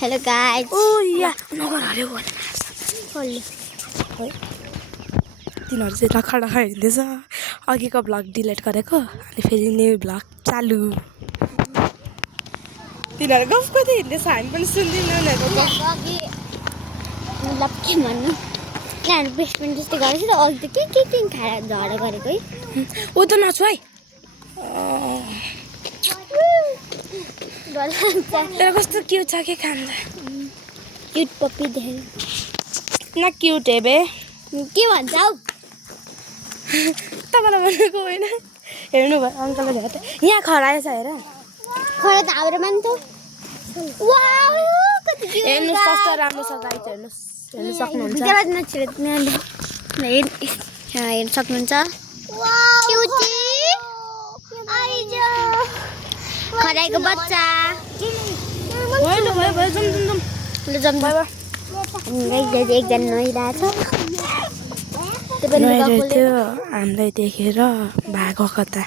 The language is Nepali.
हेलो गाइस ओ या नगर हरे तिनीहरू चाहिँ नखडा हिँड्दैछ अघिको भ्लग डिलिट गरेको अनि फेरि न्यू भ्लग चालु तिनीहरू गफ कति हिँड्दैछ हामी पनि सुन्दिनँ उनीहरूको गफ अघि मतलब के भन्नु यहाँहरू बेसमेन्ट जस्तै गरेको थियो त अघि त के खाएर झगडा गरेको है ओ त नछु है डर लाग्छ तर कस्तो क्युट छ के खान्छ क्युट पप्पी देखेर न क्युट हे बे के भन्छ हौ तपाईँलाई भनेको होइन हेर्नु भयो अङ्कलले भेट यहाँ खराएछ हेर खरा त हाम्रोमा नि त वाउ कति क्युट हेर्नुहोस् कस्तो राम्रो छ गाइस हेर्नु सक्नुहुन्छ हेर्न सक्नुहुन्छ क्युटी खराइको बच्चा भयो जाउँ एकजना नुहाइरहेछ हामीलाई देखेर भागो कता